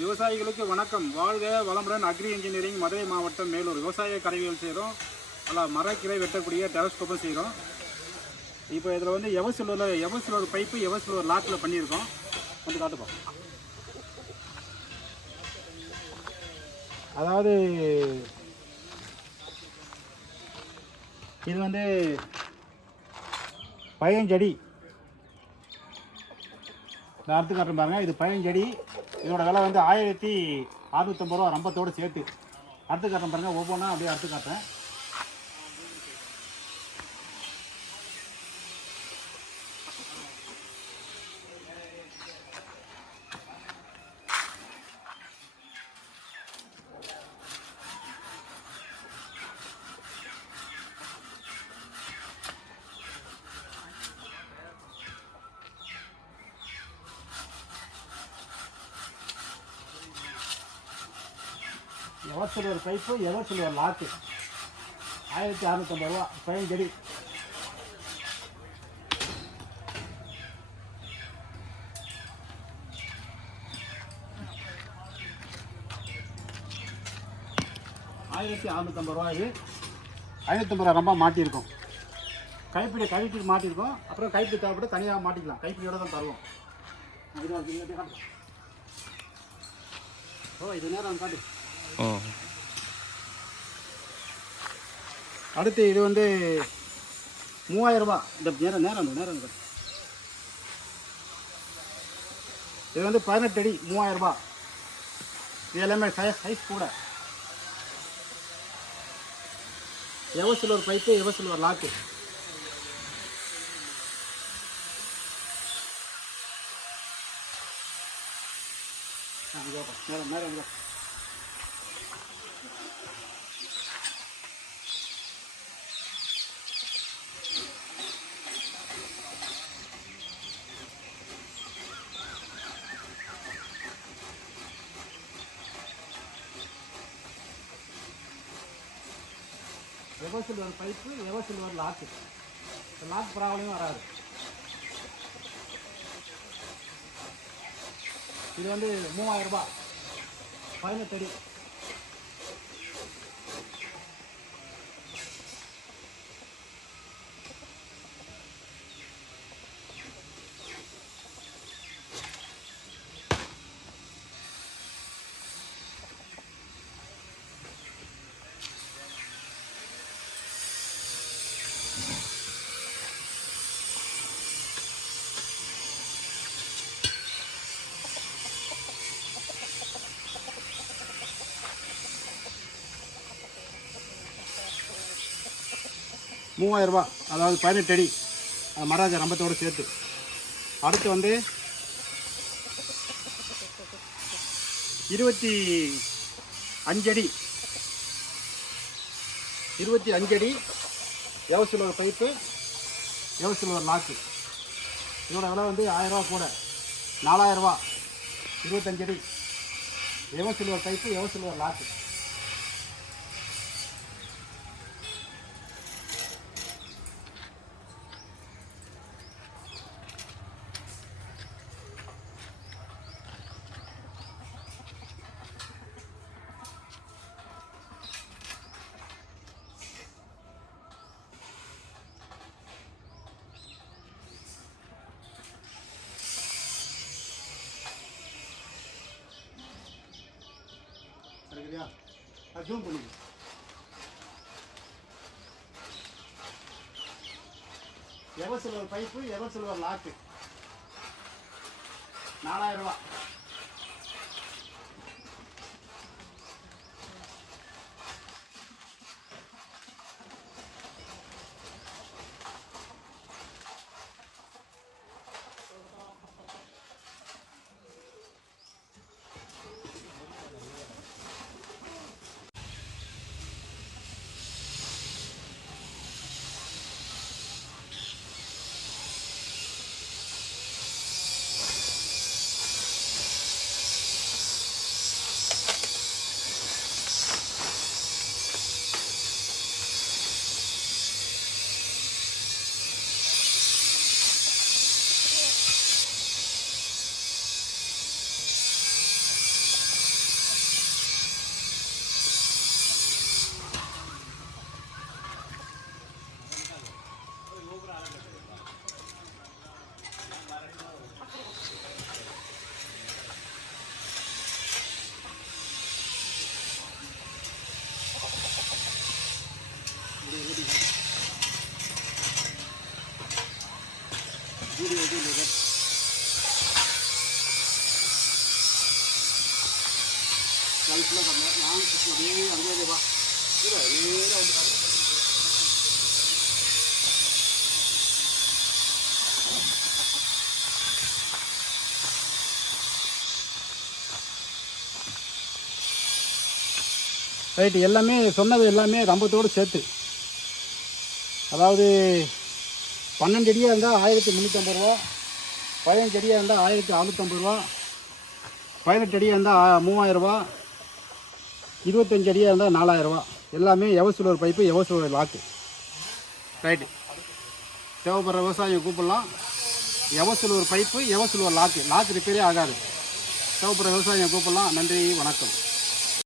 விவசாயிகளுக்கு வணக்கம். வாழ்க வளமுடன். அக்ரி இன்ஜினியரிங், மதுரை மாவட்டம், மேலூர். விவசாய கருவிகள் செய்கிறோம். நல்லா மரக்கிளை வெட்டக்கூடிய டெலஸ்கோப்பும் செய்கிறோம். இப்போ இதில் வந்து எவர்சிலர் பைப்பு, எவர்சிலர் லாக்கில் பண்ணியிருக்கோம். வந்து காட்டுப்போம். அதாவது இது வந்து 15 அடி. இந்த அறுத்து காட்டுறேன் பாருங்கள். இது 15 அடி. இதோட விலை வந்து 1650 ரூபா ரம்பத்தோடு சேர்த்து. அறுத்து காட்டுறேன் பாருங்கள். ஒவ்வொன்றா அப்படியே அறுத்து காட்டுறேன். எவர்சிலர் பைப்பு, எவர்சிலர் லாக்கு 1650 ரூபா 15 அடி. ரூபா. இது 550 ரூபா ரொம்ப மாட்டியிருக்கோம். கைப்பிடி கழிட்டு மாட்டியிருக்கோம். அப்புறம் கைப்பிடி தேவைப்பட்டு தனியாக மாட்டிக்கலாம். கைப்பிடியோடு தான் தருவோம். இது நேரம் காட்டு. அடுத்து இது வந்து 3000 ரூபா. இந்த நேரம் இது வந்து 18 அடி 3000 ரூபா. இது எல்லாமே சைஸ் கூட. Eversilver pipe, eversilver lock. நேரம் eversilver pipe, eversilver lock. Lock ப்ராப்ளமும் வராது. இது வந்து 3000 ரூபா 18 அடி. ரூபா, அதாவது 18 அடி. மராஜா ரம்பத்தோடு சேர்த்து. அடுத்து வந்து 25 அடி. 25 அடி எவர்சிலர் பைப்பு, எவர்சிலர் லாக்கு. இதோட விலை வந்து 1000 ரூபா கூட 4000 ரூபா. 25 அடி eversilver pipe, eversilver lock. Zoom பண்ணி எவர்சிலர் பைப்பு, எவர்சிலர் லாக்கு 4000 ரூபா. ஃபுல்லாக கட்டல நான் அப்படியே அங்கே வா நேராக வந்து ரைட்டு. எல்லாமே சொன்னது எல்லாமே கம்பத்தோடு சேர்த்து, அதாவது 12 அடியாக இருந்தால் 1350 ரூபா, 15 அடியாக இருந்தால் 1650 ரூபா, 18 அடியாக இருந்தால் 3000 ரூபா, 25 அடியாக இருந்தால் 4000 ரூபா. எல்லாமே எவசிலோர் பைப்பு, எவசிலோர் லாக்கு. ரைட்டு. தேவைப்படுற விவசாயம் கூப்பிடலாம். எவசிலோர் பைப்பு, எவசிலோர் லாக்கு. லாக்கு ரிப்பேரே ஆகாது. தேவைப்படுற விவசாயம் கூப்பிடலாம். நன்றி, வணக்கம்.